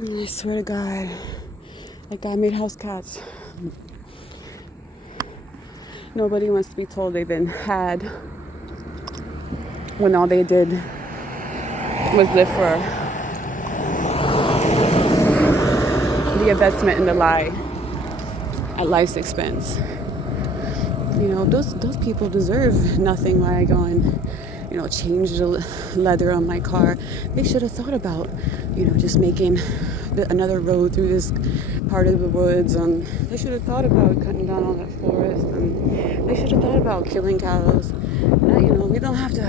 I swear to God, that guy made house cats. Nobody wants to be told they've been had when all they did was live for the investment in the lie at life's expense. You know, those people deserve nothing while I go and, change the leather on my car. They should have thought about, just making another road through this part of the woods. They should have thought about cutting down all that forest. And they should have thought about killing cows. Now, we don't have to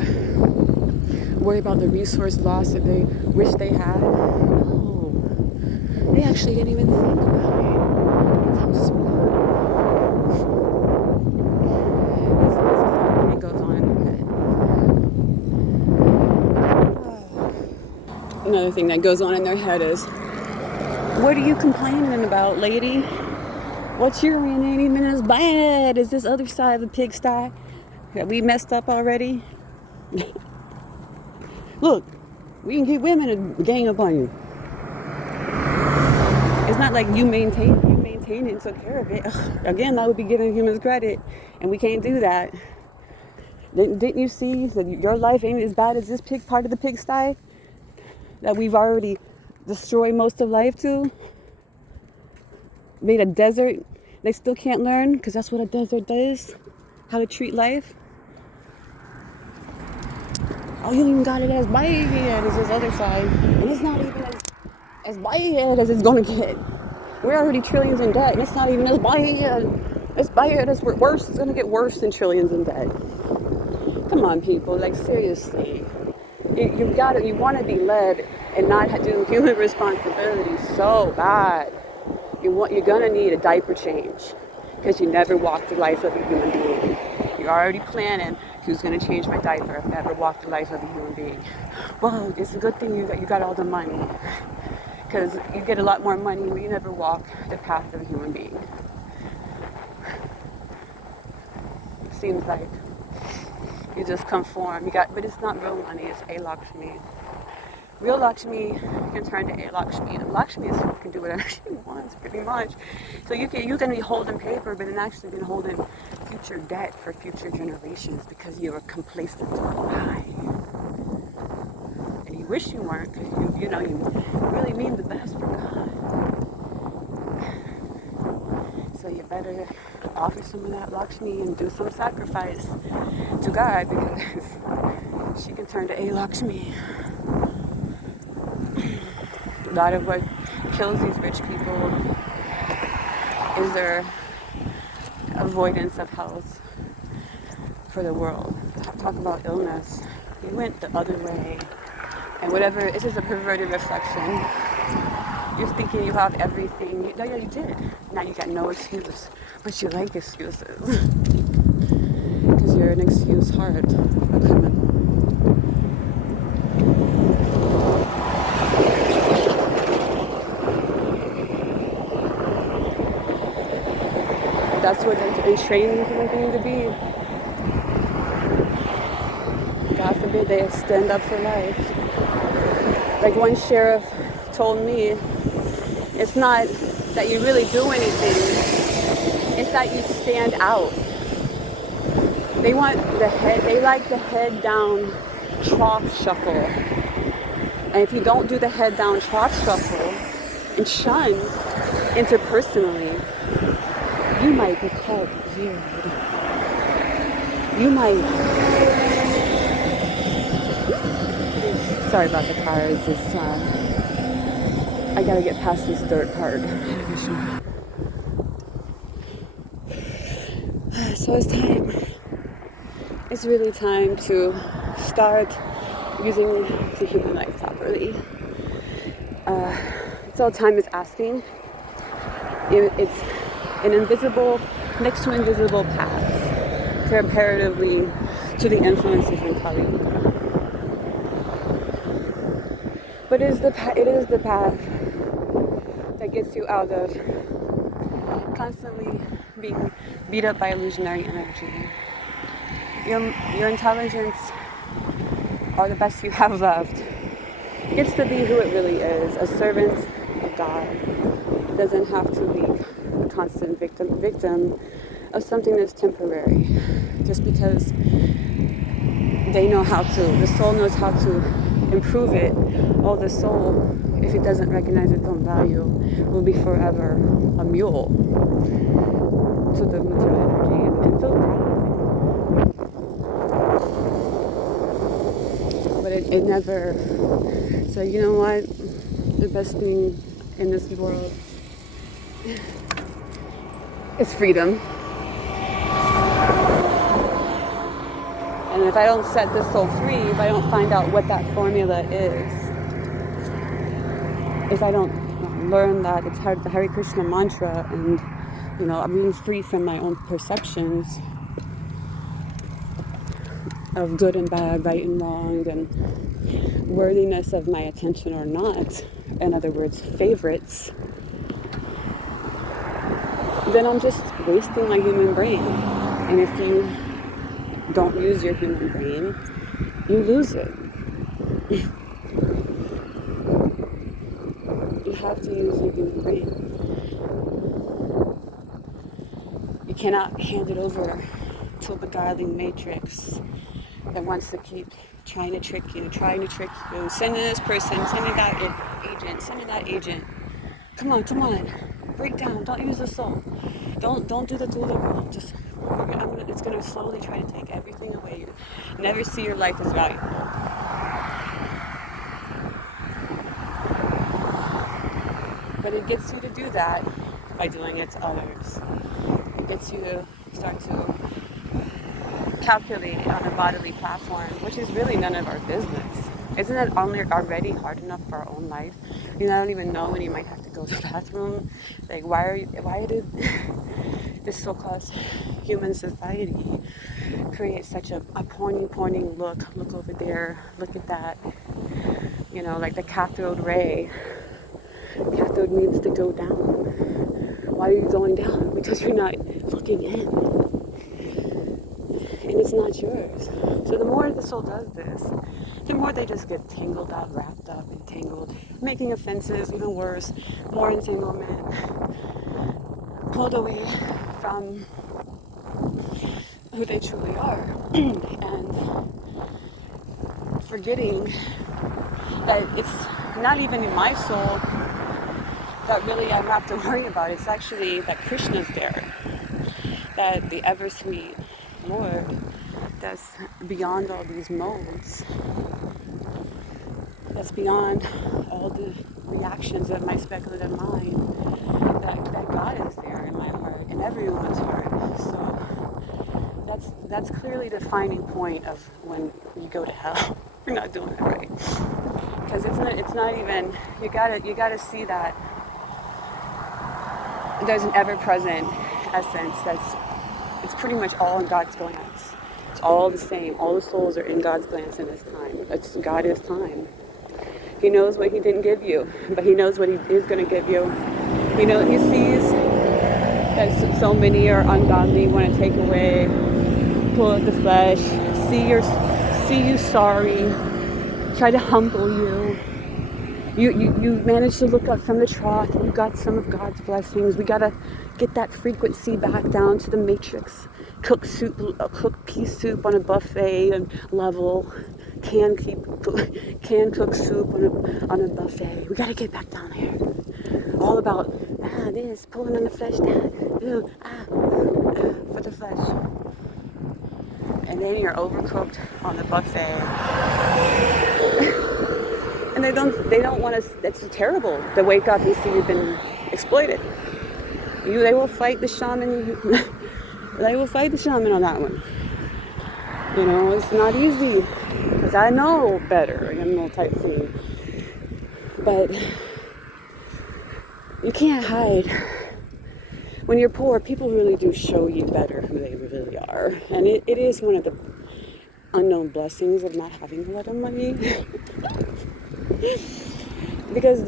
worry about the resource loss that they wish they had. No, they actually didn't even think about it. That's how smart. Another thing that goes on in their head is, what are you complaining about, lady? What you're in ain't even as bad as this other side of the pigsty that we messed up already. Look, we can get women to gang up on you. It's not like you maintained it and took care of it. Again, that would be giving humans credit, and we can't do that. Didn't you see that your life ain't as bad as this part of the pigsty that we've already destroyed most of life to? Made a desert. They still can't learn because that's what a desert does. How to treat life. Oh, you even got it as bad as this other side. And it's not even as bad as it's going to get. We're already trillions in debt, and it's not even as bad. It's bad as we're worse. It's going to get worse than trillions in debt. Come on, people. Like, seriously. You want to be led and not do human responsibility so bad. You're going to need a diaper change because you never walked the life of a human being. You're already planning who's going to change my diaper. I've never walked the life of a human being. Well, it's a good thing you got all the money because you get a lot more money when you never walk the path of a human being. Seems like you just conform. But it's not real money. It's a-Lakshmi. Real Lakshmi can turn to a-Lakshmi, and Lakshmi can do whatever she wants, pretty much. So you can be holding paper, but then actually been holding future debt for future generations because you were complacent to a lie. And you wish you weren't, because you really mean the best for God. So you better offer some of that Lakshmi and do some sacrifice to God, because she can turn to a-Lakshmi. A lot of what kills these rich people is their avoidance of health for the world. Talk about illness. You went the other way. And whatever, it's just a perverted reflection. You're thinking you have everything. No, yeah, you did. Now you got no excuse. But you like excuses. Because you're an excuse heart, a criminal. That's what they've been training the human being to be. God forbid they stand up for life. Like one sheriff told me, it's not that you really do anything, it's that you stand out. They like the head down trough shuffle. And if you don't do the head down trough shuffle and shun interpersonally, you might be called weird. You might. Sorry about the cars. I gotta get past this dirt part. So it's time. It's really time to start using the human life properly. It's all time is asking. It's an invisible, next to invisible path comparatively to the influences in Kali Yuga. But it is the path that gets you out of constantly being beat up by illusionary energy. Your intelligence, or the best you have left, gets to be who it really is, a servant of God doesn't have to be a constant victim of something that's temporary. Just because they know how to, the soul knows how to improve it. Oh, the soul, if it doesn't recognize its own value, will be forever a mule to the material energy and feel but it never. So you know what? The best thing in this world is freedom. And if I don't set the soul free, if I don't find out what that formula is, if I don't learn that it's the Hare Krishna mantra, and I'm being free from my own perceptions of good and bad, right and wrong, and worthiness of my attention or not, in other words, favorites, then I'm just wasting my human brain. And if you don't use your human brain, you lose it. You have to use your human brain. You cannot hand it over to a beguiling matrix that wants to keep trying to trick you. Send in this person, send in that agent, send in that agent. Come on. Break down. Don't use the soul. Don't do the Google. Just it's gonna slowly try to take everything away. You never see your life as valuable. But it gets you to do that by doing it to others. It gets you to start to calculate on a bodily platform, which is really none of our business. Isn't it already hard enough for our own life? I don't even know when you might have to go to the bathroom. Like, why did this so-called human society create such a pointing look over there, look at that, like the cathode ray. Cathode needs to go down. Why are you going down? Because you're not looking in. And it's not yours. So the more the soul does this, the more they just get tangled up, wrapped up, entangled, making offenses even worse, more entanglement, pulled away from who they truly are, and forgetting that it's not even in my soul that really I have to worry about. It's actually that Krishna's there, that the ever-sweet Lord that's beyond all these modes, that's beyond all the reactions of my speculative mind, that God is there in my heart, in everyone's heart. So that's clearly the defining point of when you go to hell. You're not doing it right. Because it's not even, you gotta see that there's an ever-present essence it's pretty much all in God's glance. It's all the same. All the souls are in God's glance in this time. God is time. He knows what he didn't give you, but he knows what he is going to give you. He sees that so many are ungodly, want to take away, pull out the flesh, see you sorry, try to humble you. You managed to look up from the trough. You got some of God's blessings. We gotta get that frequency back down to the matrix. Cook pea soup on a buffet and level. Can cook soup on a buffet. We gotta get back down there. All about this pulling on the flesh down. For the flesh. And then you're overcooked on the buffet. And they don't want us. It's terrible to wake up and see you've been exploited. They will fight the shaman. They will fight the shaman on that one. It's not easy because I know better, type thing. But you can't hide. When you're poor, people really do show you better who they really are, and it is one of the unknown blessings of not having a lot of money. Because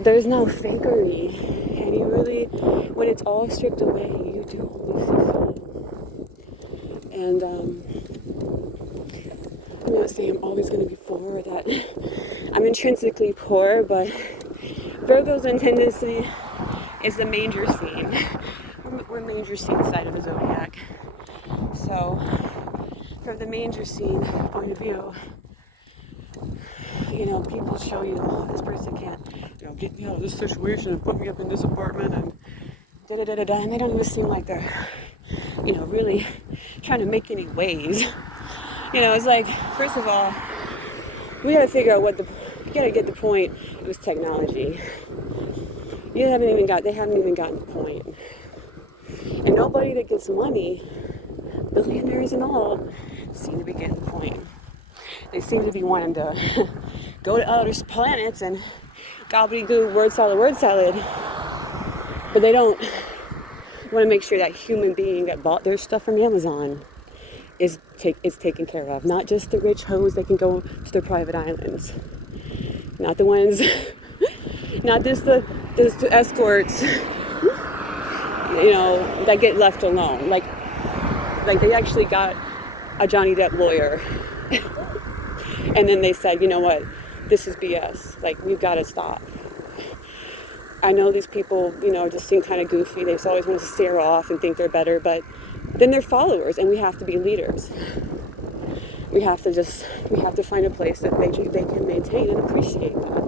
there's no fakery, and you really, when it's all stripped away, you do only see soul. And I'm not saying I'm always going to be poor, that I'm intrinsically poor, but Virgo's in tendency is the manger scene. We're manger scene side of the zodiac. So, from the manger scene point of view, people show you, oh, this person can't, get me out of this situation and put me up in this apartment and da-da-da-da-da, and they don't even seem like they're, really trying to make any waves. It's like, first of all, we gotta figure out you gotta get the point. It was technology. They haven't even gotten the point. And nobody that gets money, billionaires and all, seem to be getting the point. They seem to be wanting to go to other planets and gobbledygook, word salad. But they don't want to make sure that human being that bought their stuff from Amazon is taken care of. Not just the rich hoes that can go to their private islands. Not the ones, not just the escorts, that get left alone. Like they actually got a Johnny Depp lawyer. And then they said, you know what, this is BS. Like, we've got to stop. I know these people, just seem kind of goofy. They just always want to stare off and think they're better, but then they're followers, and we have to be leaders. We have to find a place that they can maintain and appreciate that.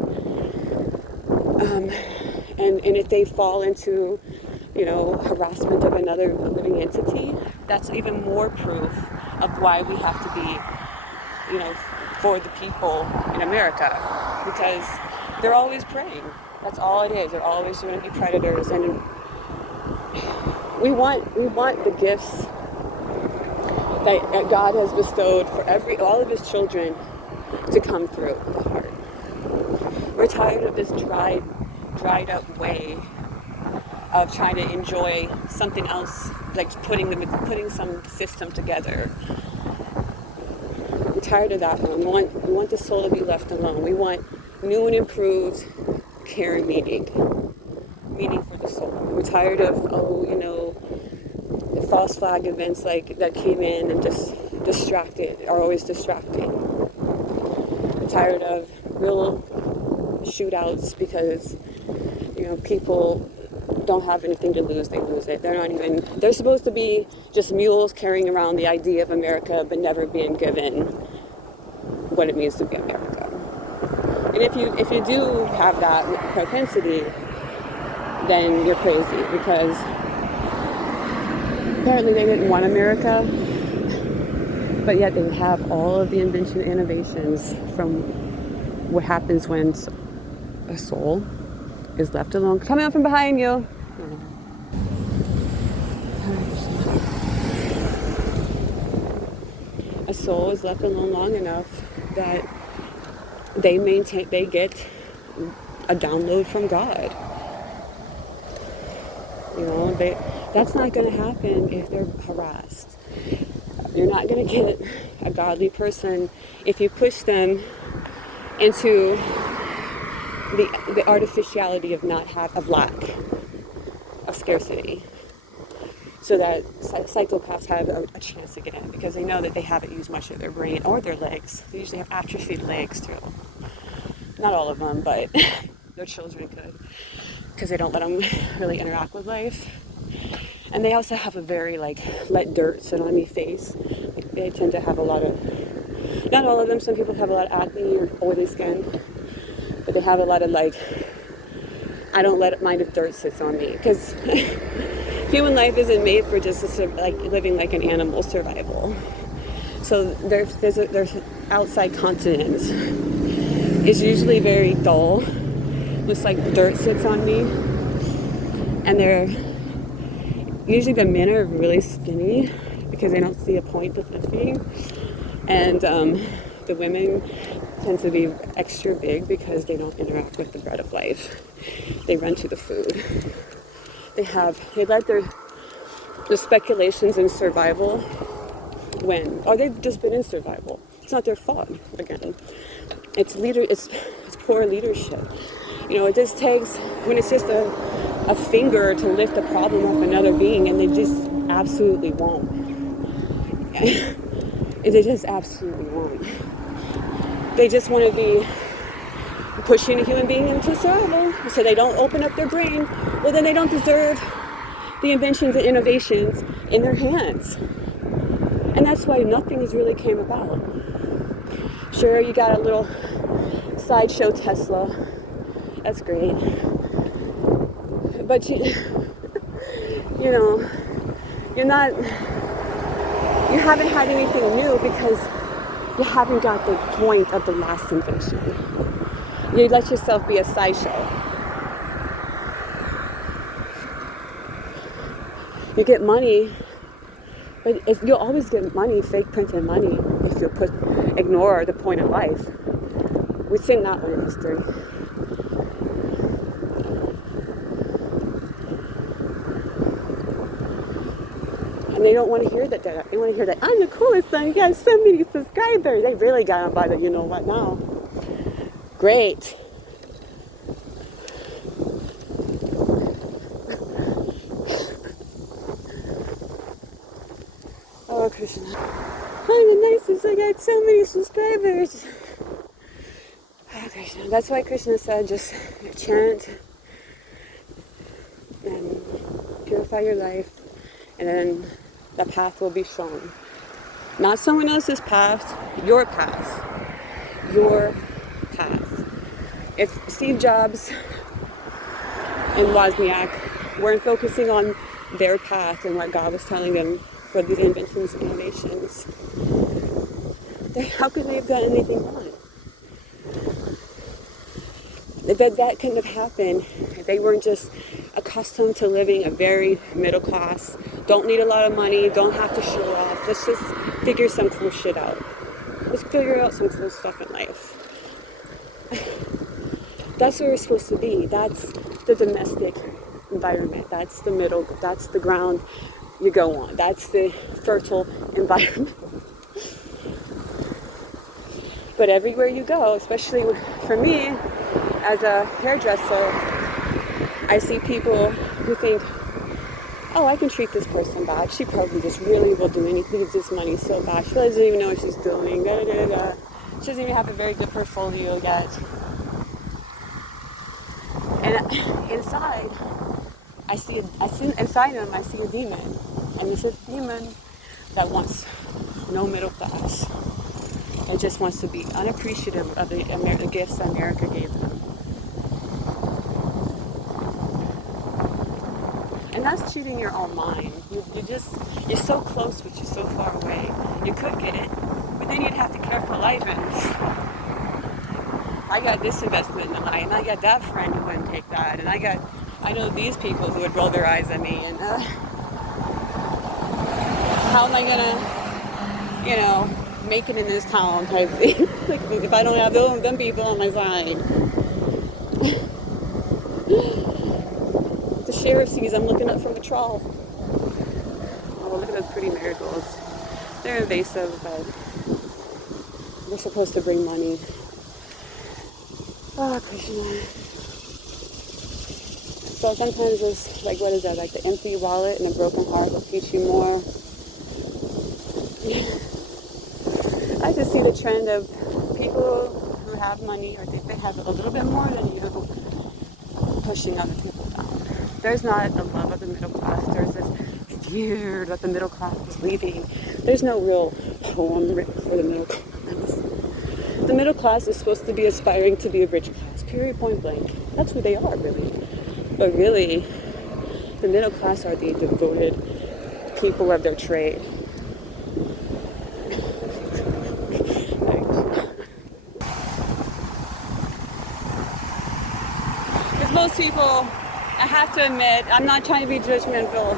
And if they fall into, harassment of another living entity, that's even more proof of why we have to be, for the people in America, because they're always preying. That's all it is. They're always going to be predators, and we want the gifts that God has bestowed for all of His children to come through the heart. We're tired of this dried up way of trying to enjoy something else, like putting some system together. We're tired of that one. We want the soul to be left alone. We want new and improved care and meaning for the soul. We're tired of the false flag events that came in and just are always distracting. We're tired of real shootouts because people don't have anything to lose. They lose it. They're supposed to be just mules carrying around the idea of America, but never being given what it means to be America. And if you do have that propensity, then you're crazy, because apparently they didn't want America, but yet they have all of the innovations from what happens when a soul is left alone. Coming up from behind you. A soul is left alone long enough that they get a download from God. That's not going to happen if they're harassed. You're not going to get a godly person if you push them into the artificiality of lack, of scarcity, so that psychopaths have a chance to get in, because they know that they haven't used much of their brain or their legs. They usually have atrophied legs too. Not all of them, but their children could, because they don't let them really interact with life. And they also have a very let dirt sit on me face. They tend to have a lot of, not all of them, some people have a lot of acne or oily skin, but they have a lot of I don't mind if dirt sits on me, because human life isn't made for just living like an animal survival. So their outside continence is usually very dull. Looks like dirt sits on me. And usually the men are really skinny because they don't see a point to lifting. And the women tend to be extra big because they don't interact with the bread of life. They run to the food. They let their speculations in survival win. Or they've just been in survival. It's not their fault, again. It's poor leadership. It just takes, when it's just a finger to lift the problem off another being, and they just absolutely won't. They just absolutely won't. They just want to be pushing a human being into survival, so they don't open up their brain. Well, then they don't deserve the inventions and innovations in their hands. And that's why nothing has really came about. Sure, you got a little sideshow Tesla. That's great. But you know, you haven't had anything new because you haven't got the point of the last invention. You let yourself be a sideshow. You get money, but you'll always get money, fake printed money, if you ignore the point of life. We've seen that one in history. And they don't want to hear that. They want to hear that, I'm the coolest son, you got so many subscribers. They really got them by the you know what now. Great. Oh, Krishna. I'm the nicest, I got so many subscribers. Oh, Krishna. That's why Krishna said just chant and purify your life, and then the path will be shown. Not someone else's path, your path. Your path. If Steve Jobs and Wozniak weren't focusing on their path and what God was telling them for these inventions and innovations, how could they have gotten anything done? That couldn't have happened if they weren't just accustomed to living a very middle class, don't need a lot of money, don't have to show off. Let's just figure some cool shit out. Let's figure out some cool stuff in life. That's where we're supposed to be. That's the domestic environment. That's the middle. That's the ground you go on. That's the fertile environment. But everywhere you go, especially for me, as a hairdresser, I see people who think, oh, I can treat this person bad. She probably just really will do anything with this money so bad. She doesn't even know what she's doing. Da, da, da, da. She doesn't even have a very good portfolio yet. And inside, I see inside them, I see a demon. And it's a demon that wants no middle class. It just wants to be unappreciative of the gifts that America gave them. And that's cheating your own mind. You're so close, but you're so far away. You could get it, but then you'd have to care for life. And I got this investment in life, and I got that friend who wouldn't take that, and I know these people who would roll their eyes at me, and how am I gonna, make it in this town type thing? Like, if I don't have them people on my side. The sheriff sees I'm looking up from the trough. Oh, look at those pretty marigolds. They're invasive, but they're supposed to bring money. Oh, Krishna. So sometimes it's like, what is that? Like the empty wallet and a broken heart will teach you more. I just see the trend of people who have money or think they have a little bit more than you, pushing other people down. There's not a love of the middle class. There's this fear that the middle class is leaving. There's no real poem written for the middle class. The middle class is supposed to be aspiring to be a rich class, period, point blank. That's who they are, really. But really, the middle class are the devoted people of their trade. Because most people, I have to admit, I'm not trying to be judgmental,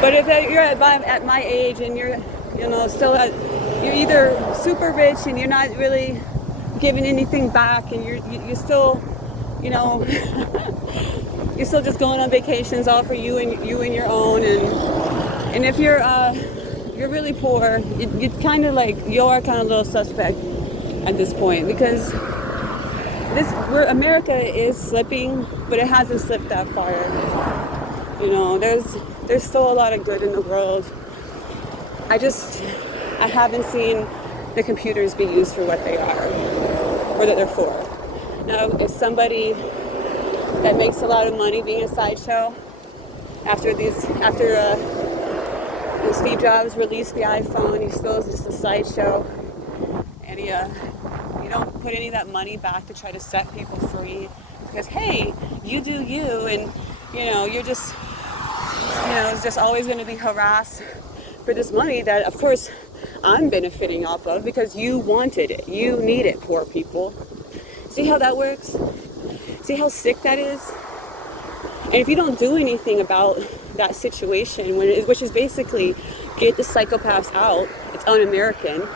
but if you're at my age and you're, you're either super rich and you're not really giving anything back, and you're still, you're still just going on vacations all for you and your own, and if you're really poor, you kind of like, you are kind of a little suspect at this point, because America is slipping, but it hasn't slipped that far. There's still a lot of good in the world. I haven't seen the computers be used for what they are. or that they're for. Now, if somebody that makes a lot of money being a sideshow, after Steve Jobs released the iPhone, he still is just a sideshow, and you don't put any of that money back to try to set people free, because hey, you do you, and you're just it's just always going to be harassed for this money that of course I'm benefiting off of because you wanted it, you need it, poor people. See how that works? See how sick that is? And if you don't do anything about that situation, which is basically get the psychopaths out, it's un-American.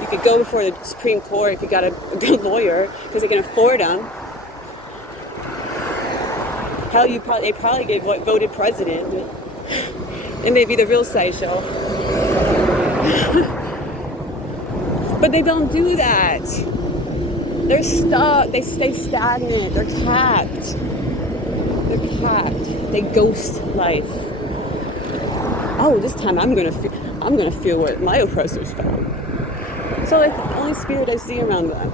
You could go before the Supreme Court if you got a good lawyer because they can afford them. Hell, they probably get voted president, and maybe the real sideshow. But they don't do that. They're stuck. They stay stagnant. They're capped. They ghost life. Oh, this time I'm gonna feel what my oppressors felt. So it's the only spirit I see around them.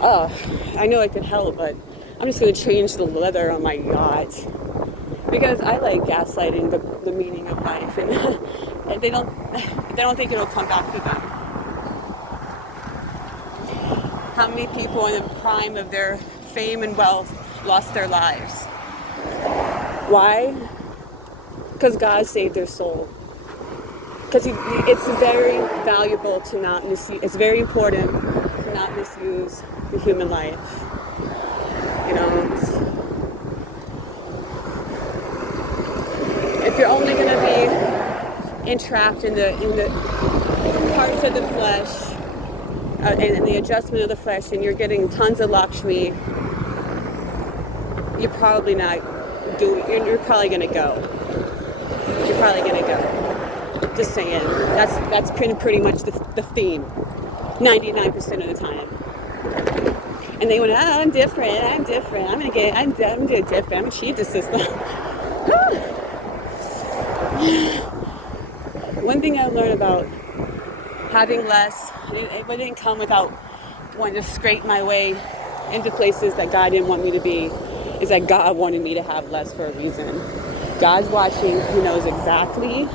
I know it could help, but I'm just gonna change the leather on my yacht because I like gaslighting the meaning of life, and they don't think it'll come back to them. How many people in the prime of their fame and wealth lost their lives? Why? Because God saved their soul. Because it's very valuable to not misuse. It's very important to not misuse the human life. If you're only going to be entrapped in the parts of the flesh and the adjustment of the flesh, and you're getting tons of Lakshmi, you're probably not doing. You're probably going to go. Just saying. That's pretty much the theme. 99% of the time. And they went, I'm different. I'm gonna do it different. I'm gonna cheat the system. One thing I learned about having less, it didn't come without wanting to scrape my way into places that God didn't want me to be, is that God wanted me to have less for a reason. God's watching. He knows exactly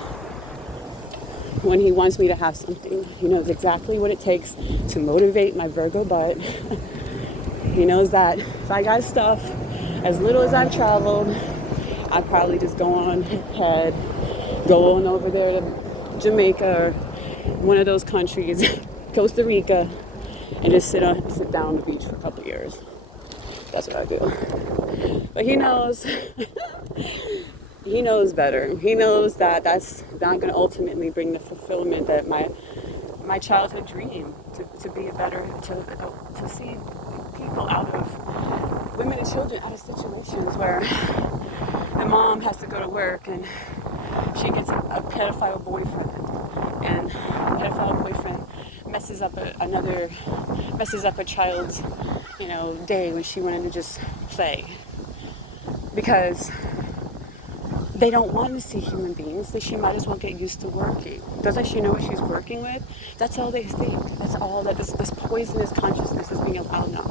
when he wants me to have something. He knows exactly what it takes to motivate my Virgo butt. He knows that if I got stuff, as little as I've traveled, I'd probably just go on ahead, go on over there to Jamaica or one of those countries, Costa Rica, and just sit down on the beach for a couple years. That's what I do. But he knows. He knows better. He knows that that's not going to ultimately bring the fulfillment that my childhood dream to be a better, to see people out of, women and children out of situations where the mom has to go to work and she gets a pedophile boyfriend, and the pedophile boyfriend messes up a child's day when she wanted to just play, because they don't want to see human beings, so she might as well get used to working. Doesn't she know what she's working with? That's all they think. That's all that this poisonous consciousness is being allowed now.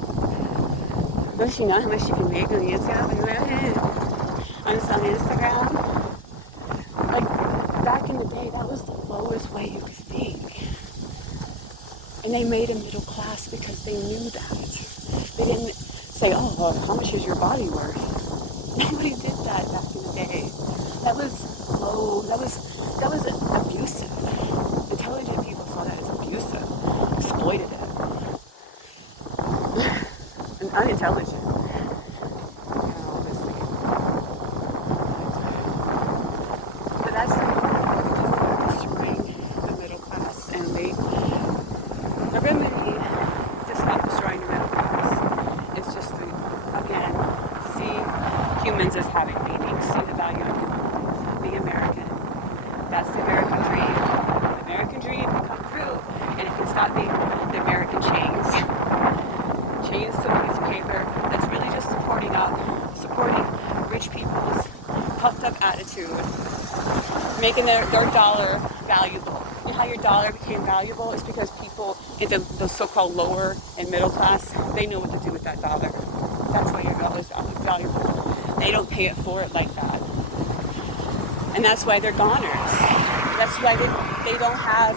Does she know how much she can make on YouTube and on Instagram? Like, back in the day, that was the lowest way you could think. And they made a middle class because they knew that. They didn't say, oh, well, how much is your body worth? Nobody did that back in the day. That was low. That was abusive. Intelligent people saw that as abusive, exploited it, and unintelligent. But that's destroying the middle class, and the remedy to stop destroying the middle class is just to, again, see humans as having meaning, see the value of being American. That's the American dream. The American dream can come true, and it can stop being the American chains. Chains to a piece of paper that's really just supporting rich people's puffed up attitude, making their dollar valuable. You know how your dollar became valuable? It's because people the so-called lower and middle class, they know what to do with that dollar. That's why your dollar is valuable. They don't pay it forward like that. And that's why they're goners. That's why they don't have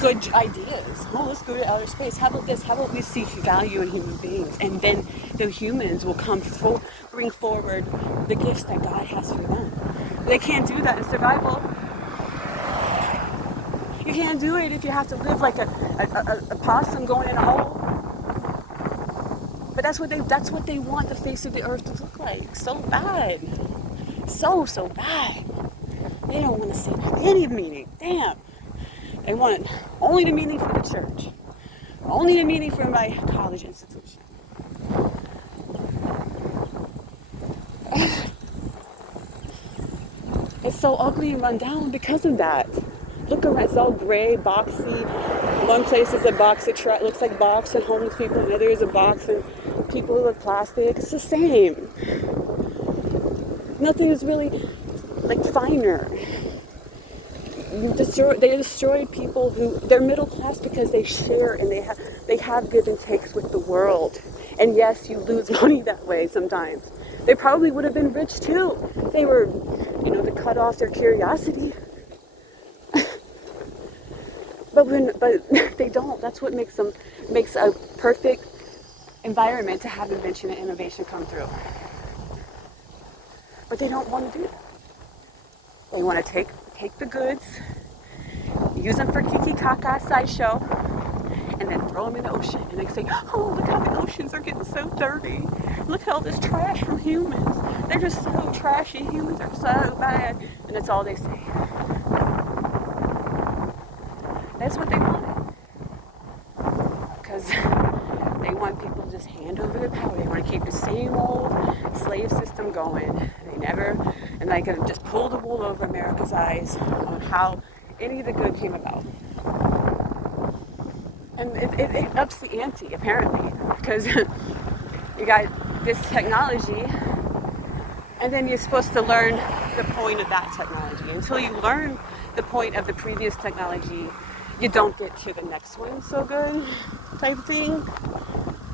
good ideas. Oh, let's go to outer space. How about this? How about we see value in human beings? And then the humans will bring forward the gifts that God has for them. They can't do that in survival. You can't do it if you have to live like a possum going in a hole. But that's what they want the face of the earth to look like. So bad. So bad. They don't want to see any meaning. Damn. They want only the meaning for the church. Only the meaning for my college institution. It's so ugly and run down because of that. Look around, it's all gray, boxy. One place is a box that looks like box and homeless people, and the other is a box and people who have plastic. It's the same. Nothing is really like finer. They destroyed people who they're middle class because they share and they have give and takes with the world. And yes, you lose money that way sometimes. They probably would have been rich too. They were, to cut off their curiosity. But they don't. That's what makes a perfect environment to have invention and innovation come through. But they don't want to do that. They want to take the goods, use them for kiki kaka sideshow, and then throw them in the ocean. And they say, oh, look how the oceans are getting so dirty. Look at all this trash from humans. They're just so trashy. Humans are so bad. And that's all they say. That's what they want. Because they want people to just hand over their power. They want to keep the same old slave system going. And like just pull the wool over America's eyes on how any of the good came about. And it ups the ante, apparently, because you got this technology, and then you're supposed to learn the point of that technology. Until you learn the point of the previous technology, you don't get to the next one so good type thing.